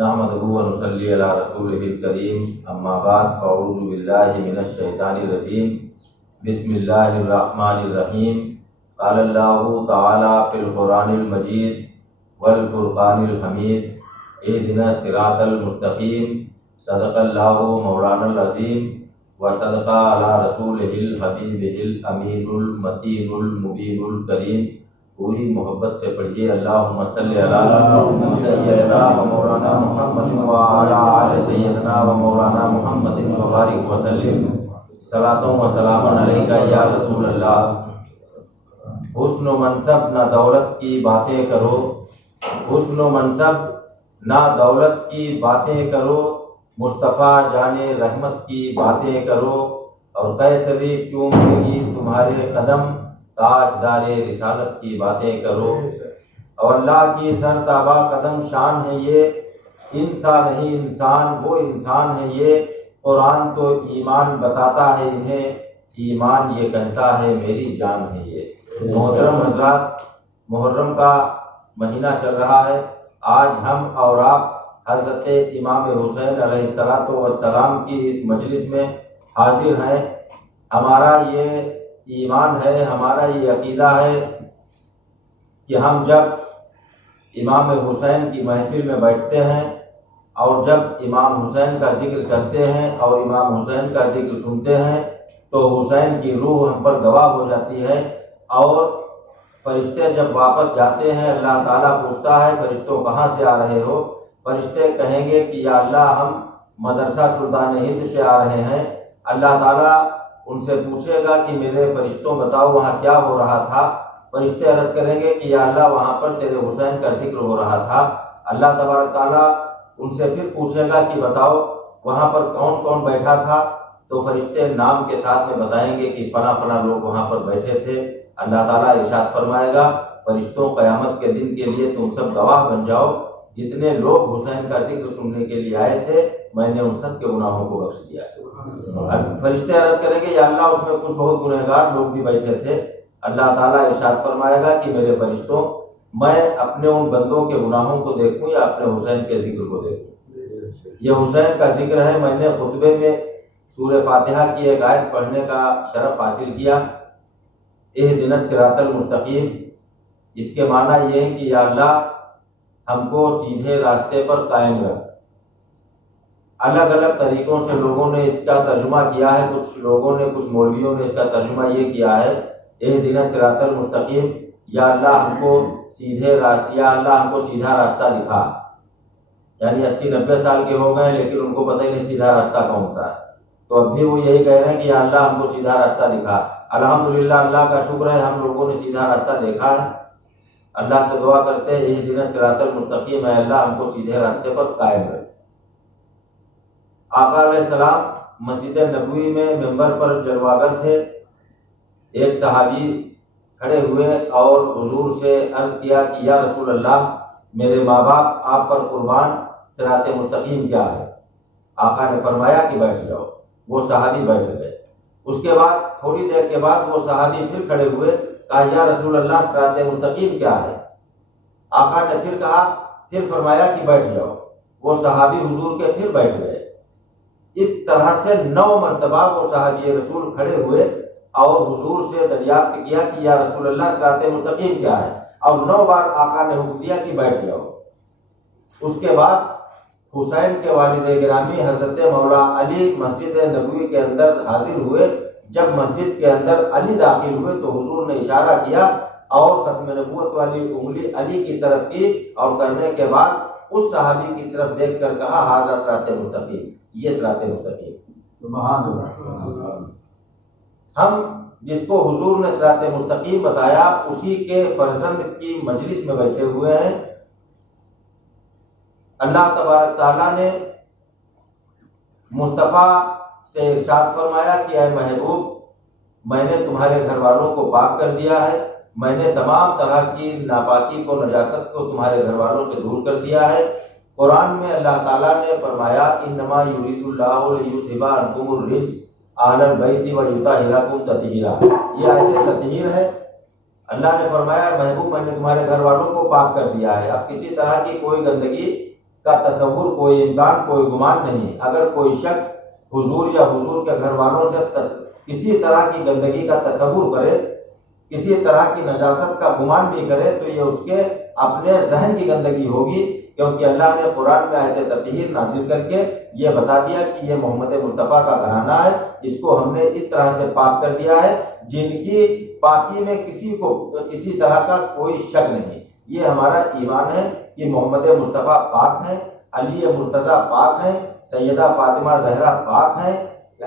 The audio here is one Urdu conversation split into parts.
نحمدہ ونصلی علی رسولہ الکریم، اما بعد فاعوذ باللہ من الشیطان الرجیم، بسم اللہ الرحمن الرحیم۔ قال اللہ تعالی فی القرآن المجید والفرقان الحمید، اہدنا الصراط المستقیم۔ صدق اللہ مولانا العظیم وصدق علی رسولہ الحبیب الامین المتین المبین الکریم۔ پوری محبت سے پڑھیے اللہم صلی علی سیدنا و مولانا محمد وعلی آل سیدنا و مولانا محمد وبارک وسلم۔ صلاۃ و سلام علیکہ یا رسول اللہ۔ حسن و منصب نہ دولت کی باتیں کرو، حسن و منصب نہ دولت کی باتیں کرو، مصطفیٰ جانے رحمت کی باتیں کرو، اور قیصری چوم گی تمہارے قدم، تاجدار رسالت کی باتیں کرو۔ اور اللہ کی سر تابہ قدم شان ہے یہ، انسان نہیں انسان وہ انسان ہے یہ، قرآن تو ایمان بتاتا ہے انہیں، ایمان یہ کہتا ہے میری جان ہے یہ۔ محترم حضرات، محرم کا مہینہ چل رہا ہے۔ آج ہم اور آپ حضرت امام حسین علیہ السلام کی اس مجلس میں حاضر ہیں۔ ہمارا یہ ایمان ہے، ہمارا یہ عقیدہ ہے کہ ہم جب امام حسین کی محفل میں بیٹھتے ہیں اور جب امام حسین کا ذکر کرتے ہیں اور امام حسین کا ذکر سنتے ہیں تو حسین کی روح ہم پر گواہ ہو جاتی ہے، اور فرشتے جب واپس جاتے ہیں اللہ تعالیٰ پوچھتا ہے فرشتوں کہاں سے آ رہے ہو؟ فرشتے کہیں گے کہ یا اللہ ہم مدرسہ سلطان ہند سے آ رہے ہیں۔ اللہ تعالیٰ ان سے پوچھے گا کہ میرے فرشتوں بتاؤ وہاں کیا ہو رہا تھا؟ فرشتے عرض کریں گے کہ یا اللہ وہاں پر تیرے حسین کا ذکر ہو رہا تھا۔ اللہ تبارک تعالیٰ ان سے پھر پوچھے گا کہ بتاؤ وہاں پر کون کون بیٹھا تھا؟ تو فرشتے نام کے ساتھ میں بتائیں گے کہ فلاں فلاں لوگ وہاں پر بیٹھے تھے۔ اللہ تعالیٰ ارشاد فرمائے گا فرشتوں قیامت کے دن کے لیے تم سب گواہ بن جاؤ، جتنے لوگ حسین کا ذکر سننے کے لیے آئے تھے میں نے ان سب کے گناہوں کو بخش دیا۔ فرشتے عرض کریں گے یا اللہ اس میں کچھ بہت گنہگار لوگ بھی بیٹھے تھے۔ اللہ تعالیٰ ارشاد فرمائے گا کہ میرے فرشتوں میں اپنے ان بندوں کے گناہوں کو دیکھوں یا اپنے حسین کے ذکر کو دیکھوں؟ یہ حسین کا ذکر ہے۔ میں نے خطبے میں سورہ فاتحہ کی ایک آیت پڑھنے کا شرف حاصل کیا، اہدنا الصراط المستقیم۔ اس کے معنی یہ ہے کہ یا اللہ ہم کو سیدھے راستے پر قائم رکھ۔ الگ الگ طریقوں سے لوگوں نے اس کا ترجمہ کیا ہے، کچھ لوگوں نے کچھ مولویوں نے اس کا ترجمہ یہ کیا ہے اہدنا الصراط المستقیم، یا اللہ ہم کو سیدھے راستے، یا اللہ ہم کو سیدھا راستہ دکھا۔ یعنی 80-90 سال کے ہو گئے لیکن ان کو پتہ ہی نہیں سیدھا راستہ کون سا ہے، تو اب بھی وہ یہی کہہ رہے ہیں کہ یا اللہ ہم کو سیدھا راستہ دکھا۔ الحمدللہ اللہ کا شکر ہے ہم لوگوں نے سیدھا راستہ دیکھا ہے۔ اللہ سے دعا کرتے ہیں اہدنا الصراط المستقیم، اے اللہ ہم کو سیدھے راستے پر قائم رکھ۔ آقا علیہ السلام مسجد نبوی میں ممبر پر جلواگر تھے۔ ایک صحابی کھڑے ہوئے اور حضور سے عرض کیا کہ یا رسول اللہ میرے ماں باپ آپ پر قربان، صراط مستقیم کیا ہے؟ آقا نے فرمایا کہ بیٹھ جاؤ۔ وہ صحابی بیٹھ گئے۔ اس کے بعد تھوڑی دیر کے بعد وہ صحابی پھر کھڑے ہوئے، کہا یا رسول اللہ صراط مستقیم کیا ہے؟ آقا نے پھر کہا، پھر فرمایا کہ بیٹھ جاؤ۔ وہ صحابی حضور کے پھر بیٹھ گئے۔ اس طرح سے 9 مرتبہ وہ صحابی رسول کھڑے ہوئے اور حضور سے دریافت کیا کہ یا رسول اللہ صراط مستقیم کیا ہے، اور 9 بار آقا نے حکم دیا کہ بیٹھ جاؤ۔ اس کے بعد حسین کے والد گرامی حضرت مولا علی مسجد نبوی کے اندر حاضر ہوئے۔ جب مسجد کے اندر علی داخل ہوئے تو حضور نے اشارہ کیا اور ختم نبوت والی انگلی علی کی طرف کی، اور کرنے کے بعد اس صحابی کی طرف دیکھ کر کہا ھذا صراط مستقیم، یہ صراط مستقیم۔ سبحان اللہ۔ ہم جس کو حضور نے صراط مستقیم بتایا اسی کے فرزند کی مجلس میں بیٹھے ہوئے ہیں۔ اللہ تبارک تعالیٰ نے مصطفیٰ سے ارشاد فرمایا کہ اے محبوب میں نے تمہارے گھر والوں کو پاک کر دیا ہے، میں نے تمام طرح کی ناپاکی کو، نجاست کو تمہارے گھر والوں سے دور کر دیا ہے۔ قرآن میں اللہ تعالیٰ نے فرمایا انما یرید اللہ لیذھب عنکم الرجس اہل البیت ویطہرکم تطہیرا۔ یہ آیت تطہیر ہے۔ اللہ نے فرمایا محبوب میں نے تمہارے گھر والوں کو پاک کر دیا ہے، اب کسی طرح کی کوئی گندگی کا تصور، کوئی امکان، کوئی گمان نہیں۔ اگر کوئی شخص حضور یا حضور کے گھر والوں سے کسی طرح کی گندگی کا تصور کرے، کسی طرح کی نجاست کا گمان بھی کرے، تو یہ اس کے اپنے ذہن کی گندگی ہوگی، کیونکہ اللہ نے قرآن میں آیت تطہیر نازل کر کے یہ بتا دیا کہ یہ محمد مصطفیٰ کا گھرانہ ہے، اس کو ہم نے اس طرح سے پاک کر دیا ہے جن کی پاکی میں کسی کو کسی طرح کا کوئی شک نہیں۔ یہ ہمارا ایمان ہے کہ محمد مصطفیٰ پاک ہیں، علی مرتضیٰ پاک ہیں، سیدہ فاطمہ زہرا پاک ہیں،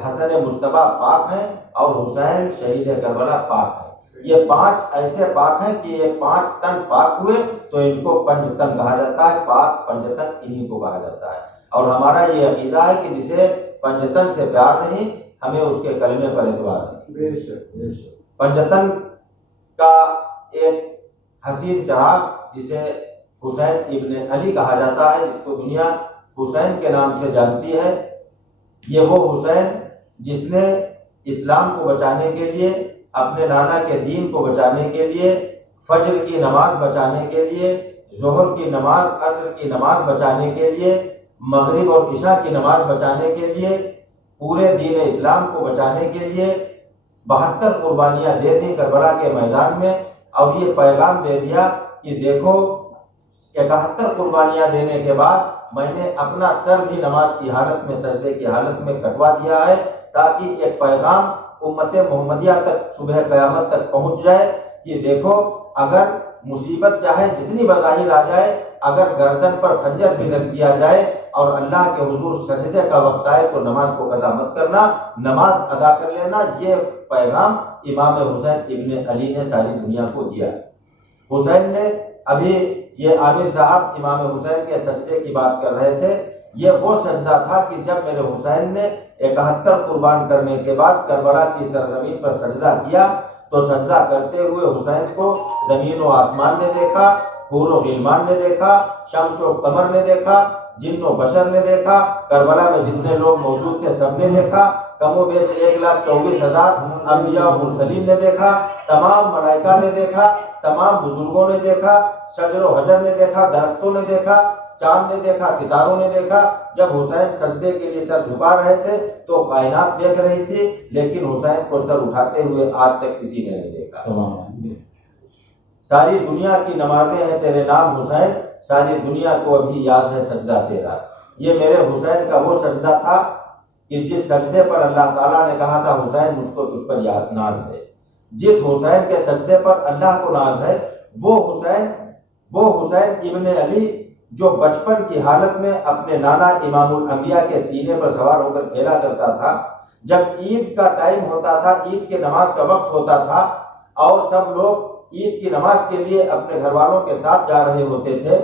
حسن مصطفیٰ پاک ہیں، اور حسین شہید کربلا پاک ہیں۔ یہ 5 ایسے پاک ہیں کہ یہ 5 تن پاک ہوئے تو ان کو پنج تن کہا جاتا ہے، پاک پنج تن انہی کو کہا جاتا ہے۔ اور ہمارا یہ عقیدہ ہے کہ جسے پنج تن سے پیار نہیں، ہمیں اس کے کلمے پر اعتبار ہے۔ پنج تن کا ایک حسین چراغ جسے حسین ابن علی کہا جاتا ہے، جس کو دنیا حسین کے نام سے جانتی ہے، یہ وہ حسین جس نے اسلام کو بچانے کے لیے، اپنے نانا کے دین کو بچانے کے لیے، فجر کی نماز بچانے کے لیے، ظہر کی نماز، عصر کی نماز بچانے کے لیے، مغرب اور عشاء کی نماز بچانے کے لیے، پورے دین اسلام کو بچانے کے لیے 72 قربانیاں دے دی کربلا کے میدان میں، اور یہ پیغام دے دیا کہ دیکھو 71 قربانیاں دینے کے بعد میں نے اپنا سر بھی نماز کی حالت میں، سجدے کی حالت میں کٹوا دیا ہے، تاکہ ایک پیغام امت محمدیہ تک صبح قیامت تک پہنچ جائے کہ دیکھو اگر مصیبت چاہے جتنی بظاہر آ جائے، اگر گردن پر خنجر بھی رکھ دیا جائے اور اللہ کے حضور سجدے کا وقت آئے تو نماز کو قضا مت کرنا، نماز ادا کر لینا۔ یہ پیغام امام حسین ابن علی نے ساری دنیا کو دیا۔ حسین نے ابھی یہ عامر صاحب امام حسین کے سجدے کی بات کر رہے تھے، یہ وہ سجدہ تھا کہ جب میرے حسین نے 71 قربان کرنے کے بعد کربلا کی سرزمین پر سجدہ کیا تو سجدہ کرتے ہوئے حسین کو زمین و آسمان نے دیکھا، حور و غلمان نے دیکھا، شمس و قمر نے دیکھا، جن و بشر نے دیکھا، کربلا میں جتنے لوگ موجود تھے سب نے دیکھا، کم و بیش 1,24,000 انبیاء و مرسلین نے دیکھا، تمام ملائکہ نے دیکھا، تمام بزرگوں نے دیکھا، شجر و حجر نے دیکھا، درختوں نے دیکھا، چاند نے دیکھا، ستاروں نے دیکھا۔ جب حسین سجدے کے لیے سر جھکا رہے تھے تو کائنات دیکھ رہی تھی، لیکن حسین کو سر اٹھاتے ہوئے آج تک کسی نے نہیں دیکھا۔ ساری دنیا کی نمازیں ہیں تیرے نام حسین، ساری دنیا کو ابھی یاد ہے سجدہ تیرا۔ یہ میرے حسین کا وہ سجدہ تھا کہ جس سجدے پر اللہ تعالیٰ نے کہا تھا حسین مجھ کو تجھ پر یاد ناز ہے۔ جس حسین کے سجدے پر اللہ کو ناز ہے، وہ حسین ابن علی جو بچپن کی حالت میں اپنے نانا امام الانبیاء کے سینے پر سوار ہو کر کھیلا کرتا تھا، جب عید کا ٹائم ہوتا تھا، عید کے نماز کا وقت ہوتا تھا اور سب لوگ عید کی نماز کے لیے اپنے گھر والوں کے ساتھ جا رہے ہوتے تھے،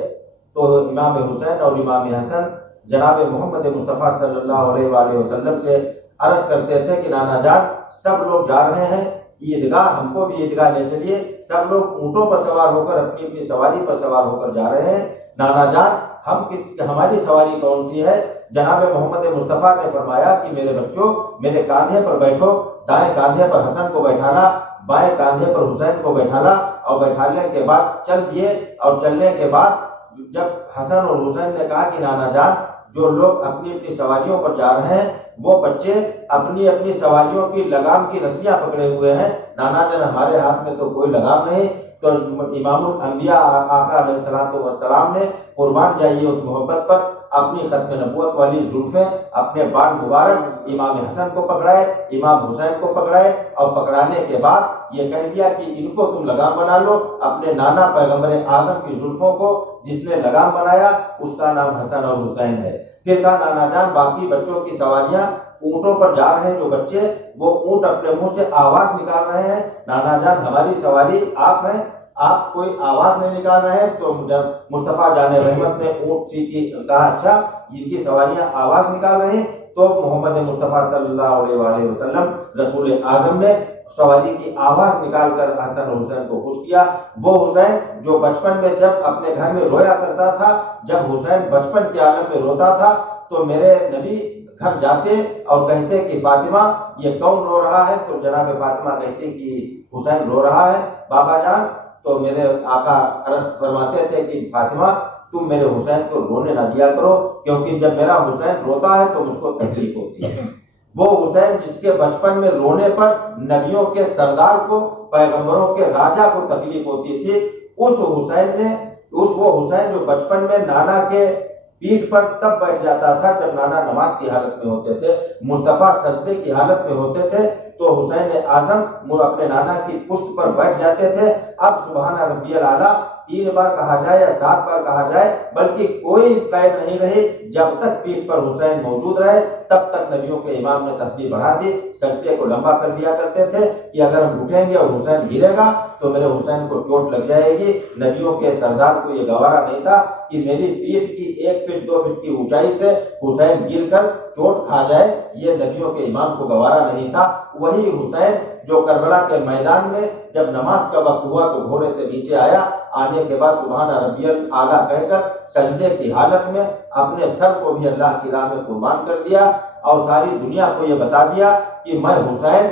تو امام حسین اور امام حسن جناب محمد مصطفیٰ صلی اللہ علیہ وآلہ وسلم سے عرض کرتے تھے کہ نانا جان سب لوگ جا رہے ہیں عیدگاہ، ہم کو بھی عیدگاہ لے چلیے۔ سب لوگ اونٹوں پر سوار ہو کر اپنی اپنی سواری پر سوار ہو کر جا رہے ہیں، نانا جان ہماری سواری کون سی ہے؟ جناب محمد مصطفیٰ نے فرمایا کہ میرے بچوں میرے کاندھے پر بیٹھو، دائیں کاندھے پر حسن کو بیٹھانا، بائیں کاندھے پر حسین کو بیٹھانا، اور بیٹھانے کے بعد چل دیے۔ اور چلنے کے بعد جب حسن اور حسین نے کہا کہ نانا جان جو لوگ اپنی اپنی سواریوں پر جا رہے ہیں وہ بچے اپنی اپنی سواریوں کی لگام کی رسیاں پکڑے ہوئے ہیں، نانا جان ہمارے ہاتھ میں تو کوئی لگام نہیں۔ تو امام الانبیاء آقا علیہ الصلوۃ والسلام نے قربان جائیے اس محبت پر اپنی ختم نبوت والی زلفیں اپنے بال مبارک امام حسن کو پکڑائے، امام حسین کو پکڑائے، اور پکڑانے کے بعد یہ کہہ دیا کہ ان کو تم لگام بنا لو۔ اپنے نانا پیغمبر اعظم کی زلفوں کو جس نے لگام بنایا اس کا نام حسن اور حسین ہے۔ پھر کہا نانا جان باقی بچوں کی سواریاں اونٹوں پر جا رہے ہیں، جو بچے وہ اونٹ اپنے منہ سے آواز نکال رہے ہیں، نانا جان ہماری سواری آپ ہیں، آپ کوئی آواز نہیں نکال رہے ہیں۔ تو مصطفیٰ جان رحمت نے اونٹ سی کی کہا اچھا ان کی سواریاں آواز نکال رہے ہیں، تو محمد مصطفیٰ صلی اللہ علیہ وآلہ وسلم رسول اعظم نے سواری کی آواز نکال کر حسن اور حسین کو خوش کیا۔ وہ حسین جو بچپن میں جب اپنے گھر میں رویا کرتا تھا، جب حسین بچپن کے عالم میں روتا تھا تو میرے نبی گھر جاتے اور کہتے کہ فاطمہ یہ کون رو رہا ہے؟ تو جناب فاطمہ کہتے کہ حسین رو رہا ہے بابا جان۔ تو میرے آقا عرض فرماتے تھے کہ فاطمہ تم میرے حسین کو رونے نہ دیا کرو، کیونکہ جب میرا حسین روتا ہے تو مجھ کو تکلیف ہوتی ہے۔ وہ حسین جس کے بچپن میں رونے پر نبیوں کے سردار کو، پیغمبروں کے راجا کو تکلیف ہوتی تھی، وہ حسین جو بچپن میں نانا کے پیٹھ پر تب بیٹھ جاتا تھا جب نانا نماز کی حالت میں ہوتے تھے، مصطفیٰ سجدے کی حالت میں ہوتے تھے تو حسین اعظم اپنے نانا کی پشت پر بیٹھ جاتے تھے۔ اب سبحان ربی الاعلیٰ 3 بار کہا جائے یا 7 بار کہا جائے، بلکہ کوئی قید نہیں رہی، جب تک پیٹھ پر حسین موجود رہے تب تک نبیوں کے امام نے تسبیح بڑھا دی، سجدے کو لمبا کر دیا کرتے تھے کہ اگر ہم اٹھیں گے اور حسین گرے گا تو میرے حسین کو چوٹ لگ جائے گی۔ نبیوں کے سردار کو یہ گوارا نہیں تھا کہ میری پیٹھ کی 1 فٹ 2 فٹ کی اونچائی سے حسین گر کر چوٹ کھا جائے، یہ نبیوں کے امام کو گوارا نہیں تھا۔ وہی حسین جو کربلا کے میدان میں جب نماز کا وقت ہوا تو گھوڑے سے نیچے آیا، آنے کے بعد سبحان ربی الاعلیٰ کہہ کر سجدے کی حالت میں اپنے سر کو بھی اللہ کی راہ میں قربان کر دیا اور ساری دنیا کو یہ بتا دیا کہ میں حسین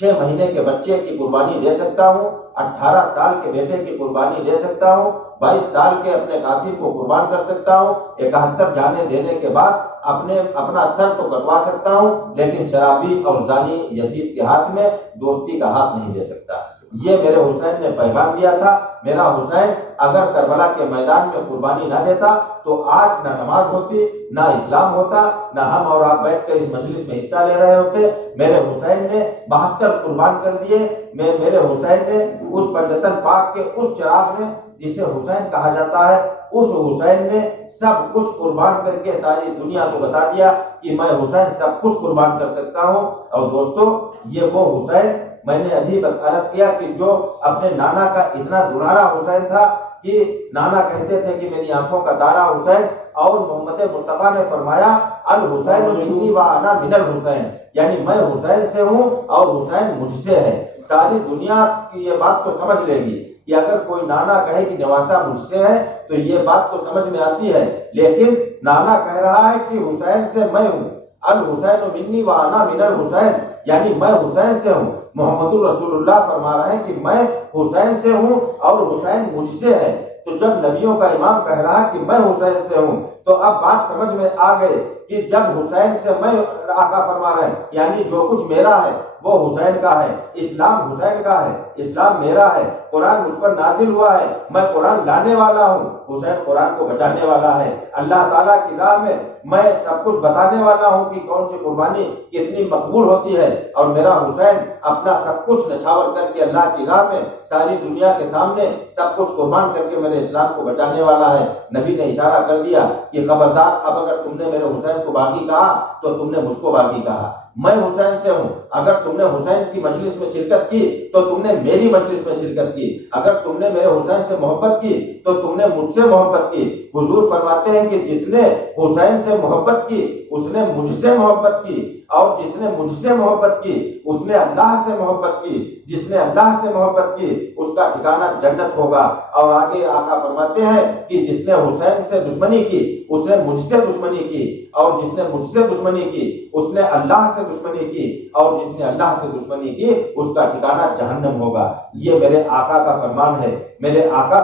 6 مہینے کے بچے کی قربانی دے سکتا ہوں، 18 سال کے بیٹے کی قربانی دے سکتا ہوں، 22 سال کے اپنے قاسم کو قربان کر سکتا ہوں، 71 جانے دینے کے بعد اپنا سر تو کٹوا سکتا ہوں، لیکن شرابی اور زانی یزید کے ہاتھ میں دوستی کا ہاتھ نہیں دے سکتا۔ یہ میرے حسین نے پیغام دیا تھا۔ میرا حسین اگر کربلا کے میدان میں قربانی نہ دیتا تو آج نہ نماز ہوتی، نہ اسلام ہوتا، نہ ہم اور آپ بیٹھ کر اس مجلس میں حصہ لے رہے ہوتے۔ میرے حسین نے 72 قربان کر دیے۔ میرے حسین نے اس پنجتن پاک کے اس چراغ نے جسے حسین کہا جاتا ہے، اس حسین نے سب کچھ قربان کر کے ساری دنیا کو بتا دیا کہ میں حسین سب کچھ قربان کر سکتا ہوں۔ اور دوستو، یہ وہ حسین میں نے ابھی عرض کیا کہ جو اپنے نانا کا اتنا دلارا حسین تھا کہ نانا کہتے تھے کہ میری آنکھوں کا تارا حسین، اور محمد مصطفیٰ نے فرمایا الحسین منی وانا من الحسین، یعنی میں حسین سے ہوں اور حسین مجھ سے ہے۔ ساری دنیا کی یہ بات تو سمجھ لے گی کہ اگر کوئی نانا کہے کہ نواسا مجھ سے ہے تو یہ بات تو سمجھ میں آتی ہے، لیکن نانا کہہ رہا ہے کہ حسین سے میں ہوں، الحسین منی وانا من الحسین، یعنی میں حسین سے ہوں۔ محمد الرسول اللہ فرما رہے ہیں کہ میں حسین سے ہوں اور حسین مجھ سے ہے۔ تو جب نبیوں کا امام کہہ رہا ہے کہ میں حسین سے ہوں تو اب بات سمجھ میں آ گئے کہ جب حسین سے میں، آقا فرما رہے ہیں یعنی جو کچھ میرا ہے وہ حسین کا ہے، اسلام حسین کا ہے، اسلام میرا ہے، قرآن مجھ پر نازل ہوا ہے، میں قرآن لانے والا ہوں، حسین قرآن کو بچانے والا ہے، اللہ تعالیٰ کی راہ میں میں سب کچھ بتانے والا ہوں کہ کون سی قربانی کتنی مقبول ہوتی ہے، اور میرا حسین اپنا سب کچھ نچھاور کر کے اللہ کی راہ میں ساری دنیا کے سامنے سب کچھ قربان کر کے میرے اسلام کو بچانے والا ہے۔ نبی نے اشارہ کر دیا کہ خبردار، اب اگر تم نے میرے حسین کو باغی کہا تو تم نے مجھ کو باغی کہا۔ میں حسین سے ہوں، اگر تم نے حسین کی مجلس میں شرکت کی تو تم نے میری مجلس میں شرکت کی، اگر تم نے میرے حسین سے محبت کی تو تم نے مجھ سے محبت کی۔ حضور فرماتے ہیں کہ جس نے حسین سے محبت کی اس نے مجھ سے محبت کی، اور جس نے مجھ سے محبت کی اس نے اللہ سے محبت کی، جس نے اللہ سے محبت کی اس کا ٹھکانہ جنت ہوگا۔ اور آگے آقا فرماتے ہیں کہ جس نے حسین سے دشمنی کی اس نے مجھ سے دشمنی کی، اور جس نے مجھ سے دشمنی کی اس نے اللہ سے دشمنی کی، اور جس نے اللہ سے دشمنی کی اس کا ٹھکانہ جہنم ہوگا۔ یہ میرے آقا کا فرمان ہے۔ میرے آقا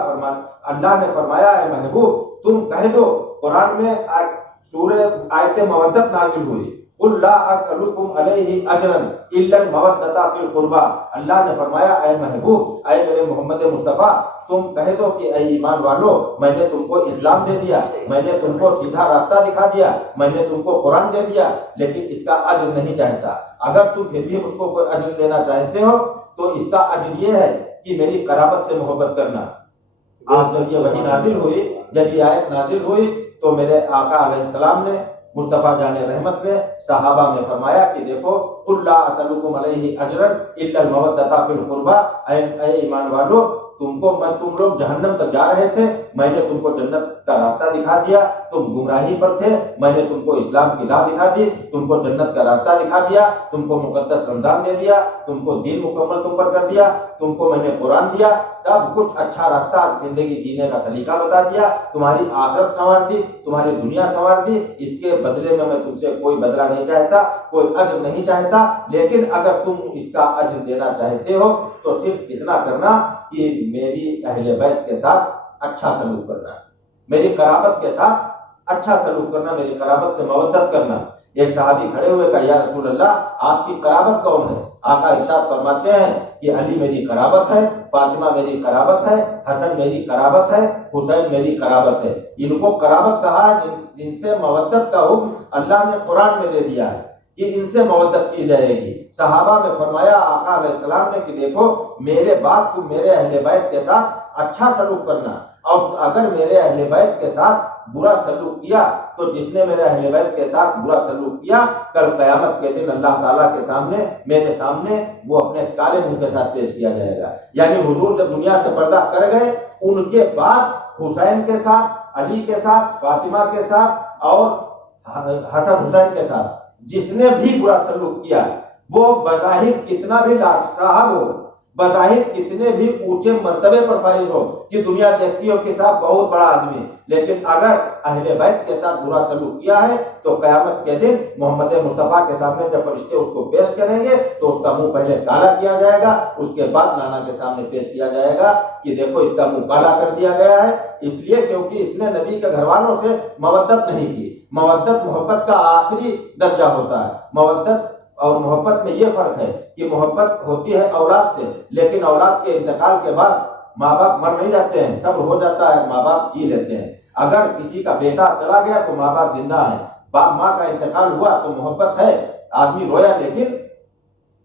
اللہ نے فرمایا ہے محبوب تم کہہ دو، قرآن میں سورہ آیت مودت نازل ہوئی، قل لا اسألکم علیہ اجرا الا المودۃ فی القربى۔ اللہ نے فرمایا اے محبوب، اے میرے محمد مصطفیٰ، تم کہہ دو کہ اے ایمان والو، میں نے تم کو اسلام دے دیا، میں نے تم کو سیدھا راستہ دکھا دیا، میں نے تم کو قرآن دے دیا، لیکن اس کا اجر نہیں چاہتا۔ اگر تم پھر بھی مجھ کو کوئی اجر دینا چاہتے ہو تو اس کا اجر یہ ہے کہ میری قرابت سے محبت کرنا۔ آج جب یہ وحی نازل ہوئی، جب یہ آیت نازل ہوئی تو میرے آقا علیہ السلام نے، مصطفیٰ جان رحمت نے صحابہ میں فرمایا کہ دیکھو قل لا اسألکم علیہ اجرا الا المودۃ فی القربى، اے ایمان والو، تم لوگ جہنم تک جا رہے تھے، میں نے تم کو جنت کا راستہ دکھا دیا، تم گمراہی پر تھے، میں نے تم کو اسلام کی راہ دکھا دی، تم کو جنت کا راستہ دکھا دیا، تم کو مقدس رمضان دے دیا، تم کو دین مکمل تم پر کر دیا، تم کو میں نے قرآن دیا، سب کچھ اچھا راستہ زندگی جینے کا سلیقہ بتا دیا، تمہاری آخرت سنوار دی، تمہاری دنیا سنوار دی، اس کے بدلے میں تم سے کوئی بدلہ نہیں چاہتا، کوئی اجر نہیں چاہتا، لیکن اگر تم اس کا اجر دینا چاہتے ہو تو صرف اتنا کرنا کہ میری اہل بیت کے ساتھ اچھا سلوک کرنا۔ میری قرابت کے ساتھ اچھا سلوک کرنا، میری قرابت سے مودت کرنا۔ ایک صحابی کھڑے ہوئے کہا یا رسول اللہ آپ کی قرابت کون ہے؟ آقا ارشاد فرماتے ہیں کہ علی میری قرابت ہے، فاطمہ میری قرابت ہے، حسن میری قرابت ہے، حسین میری قرابت ہے۔ ان کو قرابت کہا جن سے مودت کا حکم اللہ نے قرآن میں دے دیا ہے کہ ان سے مودت کی جائے گی۔ صحابہ میں فرمایا آقا علیہ السلام نے کہ دیکھو میرے بعد تم میرے اہل بیت کے ساتھ اچھا سلوک کرنا، اور اگر میرے اہل بیت کے ساتھ برا سلوک کیا تو جس نے میرے اہل بیت کے ساتھ برا سلوک کیا کل قیامت کے دن اللہ تعالیٰ کے سامنے میرے سامنے وہ اپنے کالے منہ کے ساتھ پیش کیا جائے گا۔ یعنی حضور جب دنیا سے پردہ کر گئے ان کے بعد حسین کے ساتھ، علی کے ساتھ، فاطمہ کے ساتھ اور حسن حسین کے ساتھ جس نے بھی برا سلوک کیا وہ بظاہر کتنا بھی لاٹ صاحب ہو، بظاہر کتنے بھی اونچے مرتبے پر فائز ہو کہ دنیا دیکھتی ہو کہ صاحب بہت بڑا آدمی، لیکن اگر اہل بیت کے ساتھ برا سلوک کیا ہے تو قیامت کے دن محمد مصطفیٰ کے سامنے جب فرشتے اس کو پیش کریں گے تو اس کا منہ پہلے کالا کیا جائے گا، اس کے بعد نانا کے سامنے پیش کیا جائے گا کہ دیکھو اس کا منہ کالا کر دیا گیا ہے، اس لیے کیونکہ اس نے نبی کے گھر والوں سے مودت نہیں کی۔ مودت محبت کا آخری درجہ ہوتا ہے۔ مودت اور محبت میں یہ فرق ہے کہ محبت ہوتی ہے اولاد سے، لیکن اولاد کے انتقال کے بعد ماں باپ مر نہیں جاتے ہیں، صبر ہو جاتا ہے، ماں باپ جی لیتے ہیں۔ اگر کسی کا بیٹا چلا گیا تو ماں باپ زندہ ہیں، باپ ماں کا انتقال ہوا تو محبت ہے، آدمی رویا لیکن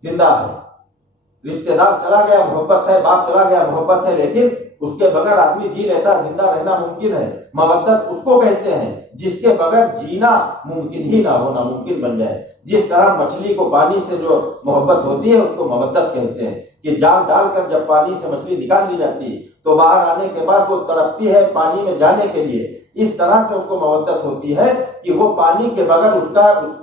زندہ ہے۔ رشتہ دار چلا گیا محبت ہے، باپ چلا گیا محبت ہے، لیکن اس کے بغیر آدمی جی لیتا، زندہ رہنا ممکن ہے۔ مودت اس کو کہتے ہیں جس کے بغیر جینا ممکن ہی نہ ہو، ناممکن بن جائے۔ جس طرح مچھلی کو پانی سے جو محبت ہوتی ہے اس کو مودت کہتے ہیں کہ جال ڈال کر جب پانی سے مچھلی نکال لی جاتی ہے تو باہر آنے کے بعد وہ تڑپتی ہے پانی میں جانے کے لیے، اس طرح سے اس کو مودت ہوتی ہے کہ وہ پانی کے بغیر اس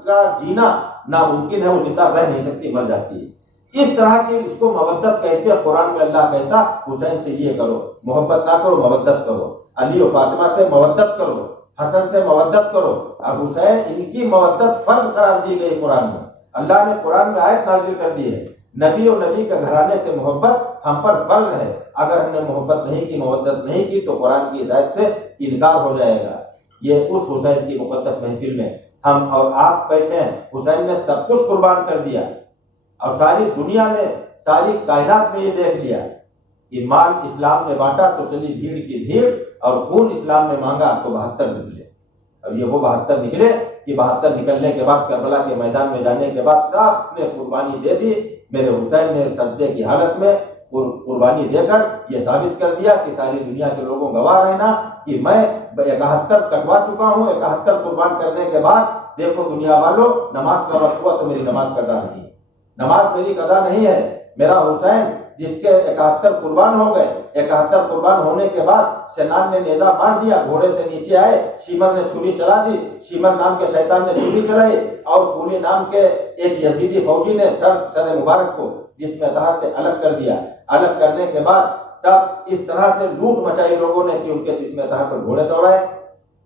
کا جینا ناممکن ہے، وہ زندہ رہ نہیں سکتی، مر جاتی ہے۔ اس طرح کی اس کو مودت کہتے ہیں۔ قرآن میں اللہ کہتا حسین سے یہ کرو، محبت نہ کرو مودت کرو، علی و فاطمہ سے مودت کرو، حسن سے مودت کرو۔ اب حسین ان کی مودت فرض قرار دی گئی قرآن میں، اللہ نے قرآن میں آیت نازل کر دی ہے نبی اور نبی کے گھرانے سے محبت ہم پر فرض ہے۔ اگر ہم نے محبت نہیں کی، مودت نہیں کی تو قرآن کی اس آیت سے انکار ہو جائے گا۔ یہ اس حسین کی مقدس محفل میں ہم اور آپ بیٹھے ہیں۔ حسین نے سب کچھ قربان کر دیا اور ساری دنیا نے، ساری کائنات نے یہ دیکھ لیا کہ مال اسلام نے بانٹا تو چلی بھیڑ کی بھیڑ، اور خون اسلام نے مانگا تو 72 نکلے۔ اور یہ وہ 72 نکلے کہ 72 نکلنے کے بعد کربلا کے میدان میں جانے کے بعد سب نے قربانی دے دی۔ میرے حسین نے سجدے کی حالت میں قربانی دے کر یہ ثابت کر دیا کہ ساری دنیا کے لوگوں گواہ رہنا کہ میں 71 کٹوا چکا ہوں۔ 71 قربان کرنے کے بعد دیکھو دنیا والوں، نماز کا وقت ہوا تو میری نماز قضا نہیں، نماز میری قضا نہیں ہے۔ میرا حسین جس کے 71 قربان ہو گئے، 71 قربان ہونے کے بعد سنان نے نیزہ مار دیا، گھوڑے سے نیچے آئے، شیمر نے چھری چلا دی، شیمر نام کے شیطان نے چھری چلائی، اور پوری نام کے ایک یزیدی فوجی نے سر مبارک کو جسم اطہر سے الگ کر دیا۔ الگ کرنے کے بعد سب اس طرح سے لوٹ مچائی لوگوں نے کہ ان کے جسم اطہر پر گھوڑے دوڑائے،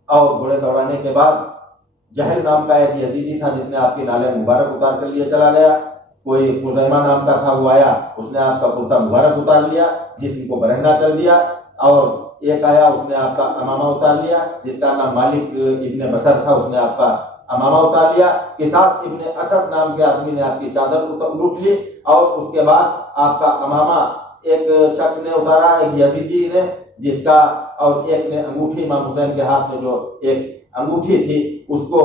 اور گھوڑے دوڑانے کے بعد جہل نام کا ایک یزیدی تھا جس نے آپ کی نالے مبارک اتار کر لیے چلا گیا۔ کوئی خزیمہ نام کا تھا، وہ آیا، اس نے آپ کا کرتا مبارک اتار لیا، جسم کو برہنہ کر دیا، اور ایک آیا اس نے آپ کا امامہ اتار لیا، جس کا نام مالک ابن بصر تھا، اس نے آپ کا امامہ اتار لیا۔ قصاص ابن اسس نام کے آدمی نے آپ کی چادر لوٹ لی، اور اس کے بعد آپ کا امامہ ایک شخص نے اتارا، ایک یزیدی نے، جس کا، اور ایک نے انگوٹھی، امام حسین کے ہاتھ میں جو ایک انگوٹھی تھی اس کو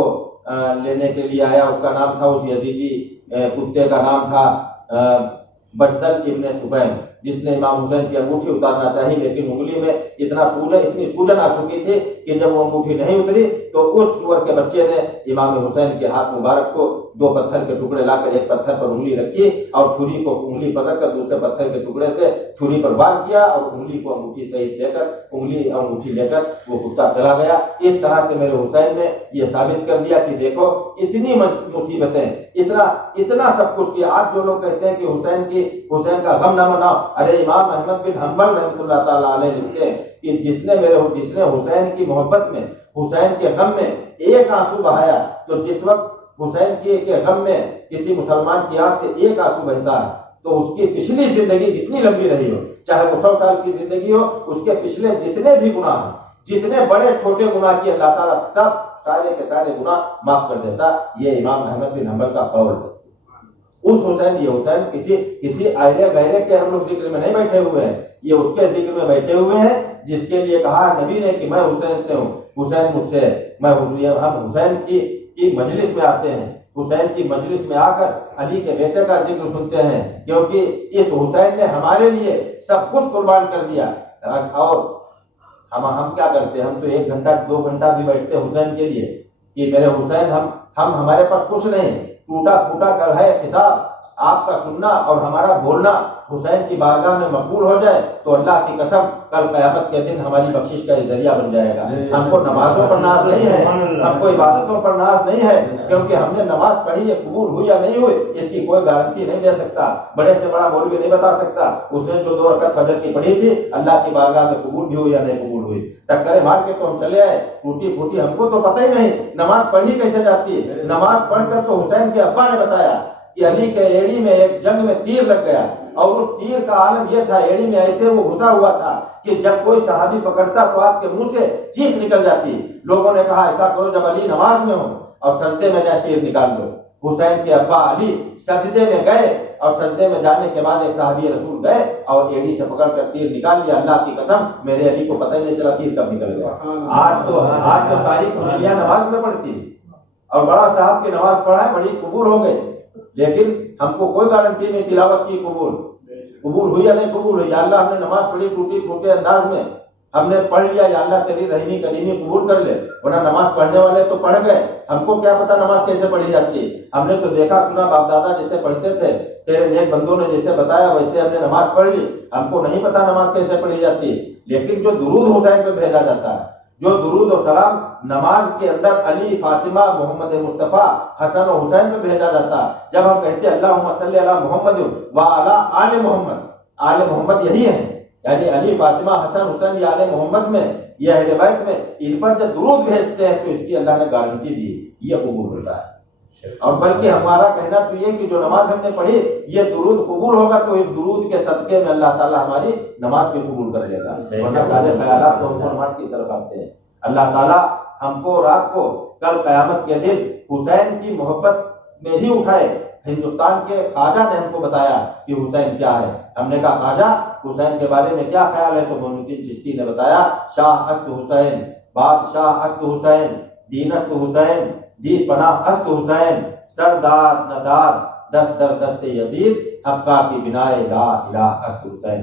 لینے کے لیے آیا، اس کا نام تھا، اس یزیدی کتے کا نام تھا بجدل ابن سبین، جس نے امام حسین کی انگوٹھی اتارنا چاہی، لیکن انگلی میں اتنی سوجن آ چکی تھی کہ جب وہ انگوٹھی نہیں اتری تو اس سور کے بچے نے امام حسین کے ہاتھ مبارک کو 2 پتھر کے ٹکڑے لا کر ایک پتھر پر انگلی رکھی، اور چھری کو انگلی پر رکھ کر دوسرے پتھر کے ٹکڑے سے چھری پر وار کیا، اور انگلی کو انگوٹھی سے لے کر انگوٹھی لے کر وہ کتا چلا گیا۔ اس طرح سے میرے حسین نے یہ ثابت کر دیا کہ دیکھو اتنی مصیبتیں، اتنا سب کچھ کیا۔ آج جو لوگ کہتے ہیں کہ حسین کا غم نہ مناؤ، ارے امام احمد بن حنبل رحمۃ اللہ تعالیٰ علیہ لکھتے ہیں کہ جس نے حسین کی محبت میں، حسین کے غم میں ایک آنسو بہایا، تو جس وقت حسین کے غم میں کسی مسلمان کی آنکھ سے ایک آنسو بہتا ہے تو اس کی پچھلی زندگی جتنی لمبی رہی ہو، چاہے وہ 100 سال کی زندگی ہو، اس کے پچھلے جتنے بھی گناہ ہیں، جتنے بڑے چھوٹے گناہ کی اللہ تعالیٰ سب سارے کے سارے گناہ معاف کر دیتا. یہ امام احمد بن حنبل کا قول ہے. اس حسین یہ حسین کسی آئرے غیرے کے ہم لوگ ذکر میں نہیں بیٹھے ہوئے ہیں, یہ اس کے ذکر میں بیٹھے ہوئے ہیں جس کے لیے کہا نبی نے کہ میں حسین سے ہوں, حسین مجھ سے ہے. ہم حسین کی مجلس میں آتے ہیں, حسین کی مجلس میں آ کر علی کے بیٹے کا ذکر سنتے ہیں, کیونکہ اس حسین نے ہمارے لیے سب کچھ قربان کر دیا. اور ہم کیا کرتے ہیں, ہم تو 1 گھنٹہ 2 گھنٹہ بھی بیٹھتے حسین کے لیے کہ میرے حسین, ہم ہمارے پاس کچھ نہیں, ٹوٹا پھوٹا کر ہے خطاب. آپ کا سننا اور ہمارا بولنا حسین کی بارگاہ میں مقبول ہو جائے تو اللہ کی قسم کل قیامت کے دن ہماری بخشش کا یہ ذریعہ بن جائے گا. ہم کو نمازوں پر ناز نہیں ہے, ہم کو عبادتوں پر ناز نہیں ہے, کیونکہ ہم نے نماز پڑھی ہے قبول ہوئی یا نہیں ہوئی اس کی کوئی گارنٹی نہیں دے سکتا. بڑے سے بڑا مولوی نہیں بتا سکتا اس نے جو 2 رکعت فجر کی پڑھی تھی اللہ کی بارگاہ میں قبول بھی ہوئی یا نہیں قبول ہوئی. ٹکرے مار کے تو ہم چلے آئے ٹوٹی پھوٹی, ہم کو تو پتہ ہی نہیں نماز پڑھی کیسے جاتی ہے. نماز پڑھ کر تو حسین کے ابا نے بتایا کہ علی کے ایڑی میں ایک جنگ میں تیر لگ گیا, اور اس تیر کا عالم یہ تھا ایڑی میں ایسے وہ گھسا ہوا تھا کہ جب کوئی صحابی پکڑتا تو آپ کے منہ سے چیخ نکل جاتی. لوگوں نے کہا ایسا کرو جب علی نماز میں ہو اور سجدے میں جائے تیر نکال لو. حسین کے ابا علی سجدے میں گئے اور سجدے میں جانے کے بعد ایک صحابی رسول گئے اور ایڑی سے پکڑ کر تیر نکال لیا. اللہ کی قسم میرے علی کو پتہ ہی نہیں چلا تیر کب نکل گیا. آج تو ساری خوشیاں نماز میں پڑھتی, اور بڑا صاحب کی نماز پڑھائے بڑی قبول ہو گئی, لیکن ہم کو کوئی گارنٹی نہیں تلاوت کی قبول ہوئی یا نہیں قبول ہوئی. یا اللہ ہم نے نماز پڑھی ٹوٹی پھوٹے انداز میں, ہم نے پڑھ لیا, یا اللہ تیری رحیمی کریمی قبول کر لے. ورنہ نماز پڑھنے والے تو پڑھ گئے, ہم کو کیا پتا نماز کیسے پڑھی جاتی ہے. ہم نے تو دیکھا سنا باپ دادا جیسے پڑھتے تھے, تیرے نیک بندوں نے جیسے بتایا ویسے ہم نے نماز پڑھ لی, ہم کو نہیں پتا نماز کیسے پڑھی جاتی ہے. لیکن جو درود حسین پہ بھیجا جاتا ہے, جو درود و سلام نماز کے اندر علی, فاطمہ, محمد مصطفیٰ, حسن و حسین پہ بھیجا جاتا ہے, جب ہم کہتے ہیں اللہم صلی علی محمد و علی آل محمد, آل محمد یہی ہے, یعنی علی, فاطمہ, حسن, حسین, یہ آل محمد میں, یہ اہل بیت میں, ان پر جب درود بھیجتے ہیں تو اس کی اللہ نے گارنٹی دی, یہ قبول ہوتا ہے. اور بلکہ ہمارا کہنا تو یہ کہ جو نماز ہم نے پڑھی یہ درود قبول ہوگا تو اس درود کے صدقے میں اللہ تعالیٰ ہماری نماز بھی قبول کر لے گا. ورنہ سارے خیالات تو ہم کو نماز کی طرف آتے ہیں. اللہ تعالیٰ ہم کو رات کو کل قیامت کے دن حسین کی محبت میں ہی اٹھائے. ہندوستان کے خواجہ نے ہم کو بتایا کہ حسین کیا ہے. ہم نے کہا خواجہ حسین کے بارے میں کیا خیال ہے, تو معین الدین چشتی نے بتایا شاہ است حسین, بادشاہ است حسین, دین است حسین, دی پناہ است حسین, سردار ندار دست در دست یزید, حقا کی بنائے لا الہ است حسین.